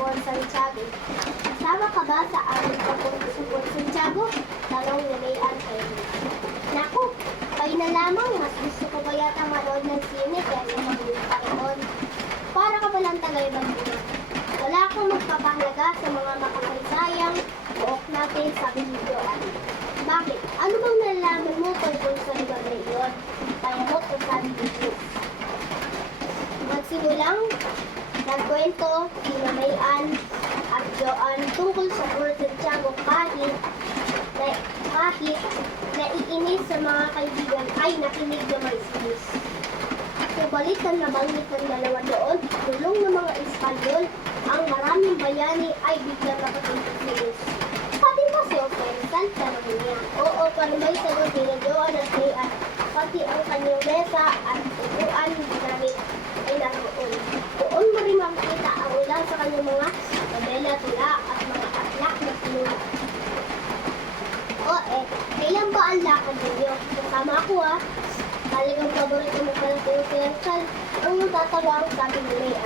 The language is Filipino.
Por Santiago. Kasama ka ba sa aming Por Santiago? Tanong ni Mayan kay Naku, kayo na lamang. Mas gusto ko ba yata manood ng sine kaysa mag-uwi pa roon? Para ka palang tagay bandido. Wala akong magpapahalaga sa mga makapaysayang buok natin sa binidyoan. Bakit? Ano bang nalalaman mo tungkol sa lugar na iyon? Kaya mo kung sabi. Magsimulang nagkwento si Mayan at Joan tungkol sa Fort Santiago kahit na, kahit naiinis sa mga kaibigan ay nakinig na may sinis. Subalit ang nabanggit ng dalawa doon, tulong ng mga Espanyol, ang maraming bayani ay biglang nakatigilis. Pati ba si Oferental? Tanong niya. Oo, para may sagot ni Joan at. Pati ang kanyang mesa at upuan ginamit ay naroon. Doon mo rin makikita ang ulan sa kanyang mga nobela, tula at mga atlak na sinulat. O eh, ba ang lakad ninyo? Kasama ako ah. Talagang paborito mo pala si Oferental. Ang tatawang sabi ni Mayan. Galing!